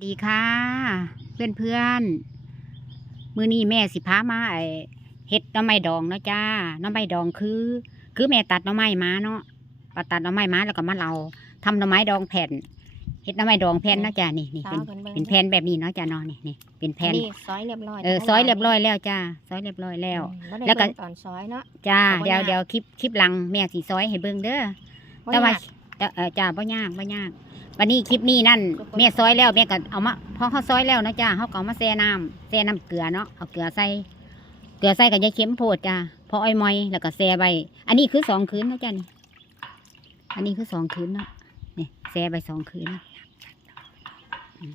ดีค่ะเพื่อนเพื่อนๆมือนี้แม่สิพามาไอเฮ็ดหน้ำไม้ดองเนาะจ้าหน้ำไม้ดองคือ คือแม่ตัดหน้ำไม้มาเนาะปตัดหน้ำไม้มาแล้วก็มาเราทำหน้ำไม้ดองแผ่นเฮ็ดหน้ำไม้ดองแผ่นเนาะจ้านี่นี่เป็นสาวเพิ่นเบิ่งเป็นแผ่นแบบนี้เนาะจ้าเนาะนี่นี่เป็นแผ่นนี่ซอยเรียบร้อยเออซอยเรียบร้อยแล้วจ้าซอยเรียบร้อยแล้วอืมบ่ได้แล้วก็เบิ่งตอนซอยเนาะจ้าเอาบ่เดี๋ยวยากเดี๋ยวคลิปคลิปหลังแม่สิซอยให้เบิ่งเด้อแต่ว่าแต่เออจ้าบ่ยากบ่ยาก วันนี้คลิปนี้นั่นแม่ซอยแล้วแม่ก็เอามาพอเขาซอยแล้วนะจ้าเขาก็เอามาแช่น้ำแช่น้ำเกลือเนาะเอาเกลือใส่เกลือใส่กับยาเค็มโพดจ้าพออ้อยมอยแล้วก็แช่ใบอันนี้คือสองคืนนะจ้านี่อันนี้คือสองคืนเนาะนี่แช่ใบสองคืนอืม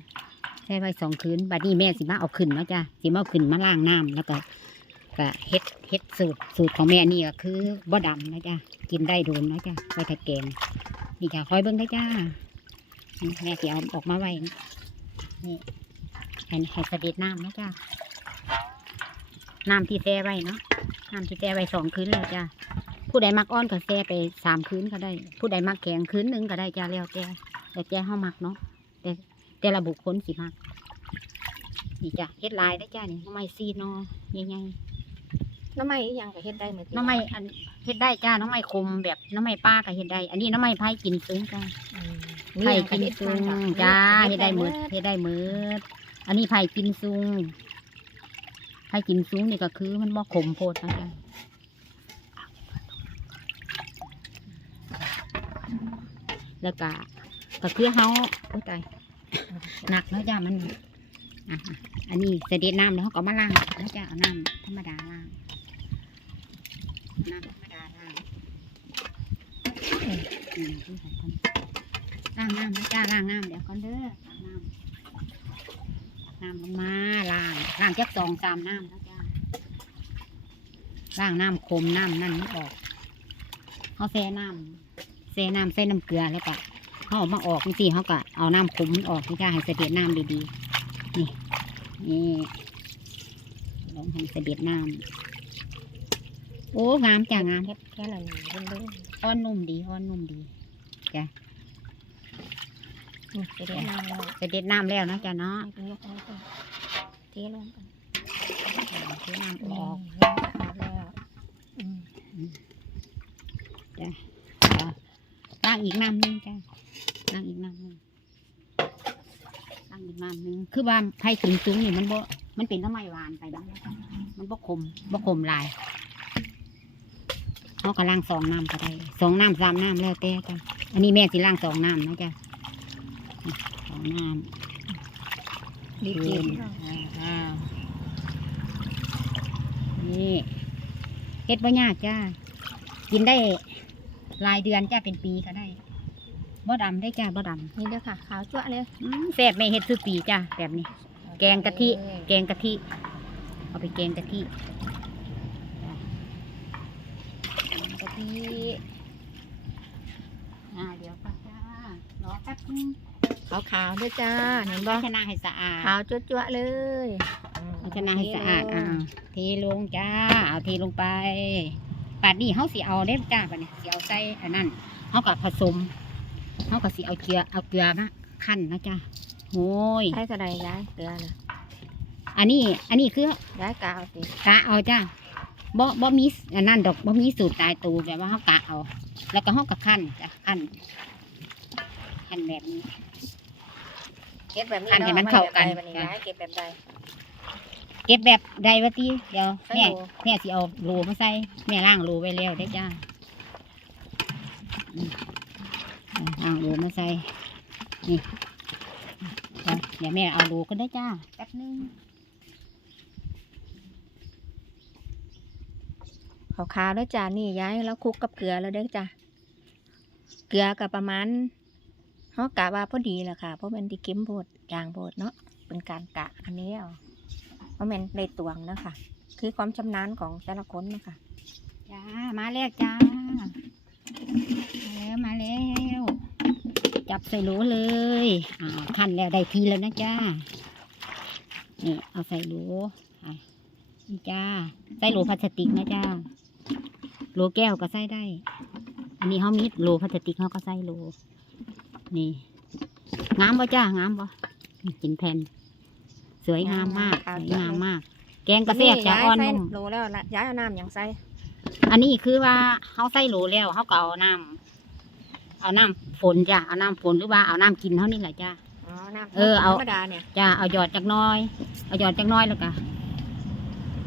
แช่ใบสองคืนบัดนี้แม่สิมาเอาขึ้นเนาะจ้าสิมาเอาขึ้นมาล้างน้ำแล้วก็ก็เฮ็ดเฮ็ดสูตรสูตรของแม่นี่ก็คือบ่ดำนะจ้ากินได้โดนนะจ้าไว้ถ้าแกงนี่จ้ะคอยเบิ้งได้จ้านี่ แม่สิเอาออกมาไว้นะนี่ให้ให้เสด็จน้ำนะจ้าน้ำที่แช่ไว้เนาะน้ำที่แช่ไว้สองคืนแล้วจ้าผู้ใดมักอ้อนก็แช่ไปสามคืนก็ได้ ผู้ใดมักแข็งคืนหนึ่งก็ได้จ้าแล้วแต่แต่แจ้เฮามักเนาะแต่แต่ละบุคคลสิมักนี่จ้ะเฮ็ดลายได้จ้านี่น้ำไม้ซีเนอใหญ่น้ำไม้อีหยังก็เฮ็ดได้เหมือนๆน้ำไม้อันเฮ็ดได้จ้าน้ำไม้คมแบบน้ำไม้ป้าก็เฮ็ดได้ อันนี้น้ำไม้ไผ่กินซึ้งจ้าอืม ไผ่หยังกินเฮ็ดซุทางดอกจ้านี่เฮ็ดได้หมืดเฮ็ดได้หมืดอันนี้ไผ่กินซุงไผ่กินซุงนี่ก็คือมันบ่ขมโพดนะจ๊ะแล้วก็ก็คือเฮาโอ้ยตายหนักเนาะจ้ามันอะอันนี้เสด็จน้ำแล้วเขาก็มาล้างนะจ้าเอาน้ำธรรมดาล้างน้ำธรรมดาล้าง ล้างน้ำนะจ้าล้างน้ำเดี๋ยวก่อนเด้อล้างน้ำน้ำลงมาล้างล้างจักสองสามน้ำนะจ้าล้างน้ำคมน้ำนั่นไม่ออกเขาแซ่น้ำแซ่น้ำใส่น้ำเกลือแล้วก็เขาเออกมาออกสิเขาก็เอาน้ำคมมันออกที่จ้าให้เสด็จน้ำดีๆนี่นี่ลองให้เสด็จน้ำโอ้งามจ้างามเฮ็ดแค่ละหนึ่งเบิ่งเบิ่งอ้อนนุ่มดีอ้อนนุ่มดี นี่สิได้น้ำแล้วเสด็จน้ำแล้วนะจ้าเนาะให้ยกเอาก่อนเทลงกันเทน้ำอนี่อกน้ำออกแล้วอืมล้างอีกน้ำหนึงจ้ะล้างอีกน้ำหนึงล้างอีกน้ำหนึงคือว่าไผ่ถึงสูงนี่มันบ่ มันเป็นน้ำไม้หวานไปบ้างมันบ่ขมบ่ขมหลายเขาก็ล้างสองน้ำก็ได้สองน้ำสามน้ำแล้วแต่จ้ะอันนี้แม่สิล้างสองน้ำนะจ้ะ สองน้ำดีเย็จรินงอ่านี่เฮ็ดบ่ยากจ้า กินได้รายเดือนจ้าเป็นปีก็ได้บ่ดำได้จ้าบ่ดนี่เด้อค่ะ ขาวจั่วเลยำอืมแซ่บแม่เฮ็ดซื้อปีจ้าแบบนี้ แกงกะทิ แกงกะทิ เอาไปแกงกะทิจ้ะแกงกะทิอ่าเดี๋ยวก่อนจ้ารอแป๊บนึง ขาวขาวๆเด้อจ้าเห็นบ่ชนะให้สะอาดขาวจั่วๆเลยอืมเอาชนะให้สะอาดอ่าเทลงจ้าเอาเทลงไปปัดนี้เฮาสิเอาเด้อจ้าปัดนี้สิเอาใส่อันนั้นเฮากับผสมเฮากับสิเอาเกลือเอาเกลือมาคั่นนะจ้าโอ้ยใช้กระไดย้ายเกลือเลยอันนี้อันนี้คือย้ายกาวสิกะเอาจ้าบ่บ่มีอันนั้นดอกบ่มีสูตรตายตัวแบบว่าเฮากะเอา แล้วก็เฮาก็คั่นจ้ะคั่นคั่นแบบนี้เก็บแบบนี้หั่นให้มันอะเข้ากัน แบบใดบัดนี้ย้ายเก็บแบบใดเก็บแบบใดวะติเดี๋ยวใส่แม่โหลแม่สิเอาโหลมาใส่แม่ล้างโหลไว้แล้วได้อจ้าอืมล้างโหลมาใส่นี่เอาเดี๋ยวแม่เอาโหลก็ได้อจ้าแป๊บนึงขาวๆแล้วจ้านี่ย้ายแล้วคลุกกับเกลือแล้วเด้อจ้าเกลือกับประมาณ เขากะว่าพอดีแหละค่ะ เพราะมันดีเก็มโพดจางโพดเนาะเป็นการกะอันนี้เอาเพราะมันในตวงนะคะคือความชำนาญของแต่ละคนนะคะจ้ามาแล้วจ้ามาแล้วมาแล้วจับใส่โหลเลยอ่าขั้นแล้วได้ทีแล้วนะจ้านี่เอาใส่โหลนี่จ้าใส่โหลพลาสติกนะจ้าโหลแก้วก็ใส่ได้ อันนี้เขามีโหลพลาสติกเขาก็ใส่โหล นี่งามบ่จ้างามบ่กินแผ่นสวยงามมากค่ะสวยงามมาก แกงกระเซียบจะอ่อนย้ายนุ่มใส่โลแล้วละย้ายเอาน้ำอย่างใส่อันนี้คือว่าเขาใส่โหลแล้วเขาก็เอาน้ำเอาน้ำฝนจ้ะเอาน้ำฝนหรือว่าเอาน้ำกินเท่านี้แหละจ้ะอ๋อน้ำเออเอาธรรมดาเนี่ยจ้ะเอาหยอดจากหน้อย เอาหยอดจากหน้อยแล้วก็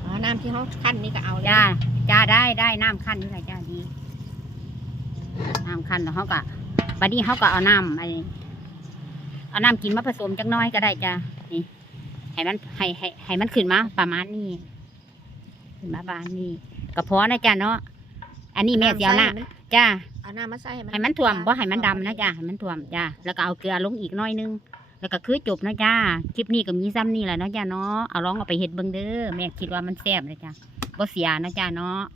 อ๋อน้ำที่เขาขั้นนี่ก็เอาเลยจ้าจ้าได้ได้น้ำขั้นนี่แหละจ้าดีน้ำขั้นแล้วเขาก็ บัดนี้เขาก็เอาน้ำไอเอาน้ำกินมาผสมจากหน้อยก็ได้จ้านี่ให้มันให้ให้ให้มันขึ้นมาประมาณนี้ขึ้นมาประมาณนี้ก็พอนะจ้าเนาะอันนี้แม่เสียวหน้าำใส่จ้าเอาน้ำมาใส่ให้มันท่วมบ่ให้มันดำนะจ้าให้มันท่วมจ้าแล้วก็เอาเกลือลงอีกหน้อยนึง แล้วก็คือจบนะจ้าคลิปนี้ก็มีซ้ำนี่แหละเนาะจ้าเนาะเอาลองเอาไปเฮ็ดเบิ่งเด้อแม่คิดว่ามันแซ่บเลยจ้าบ่เสียนะจ้าเนาะ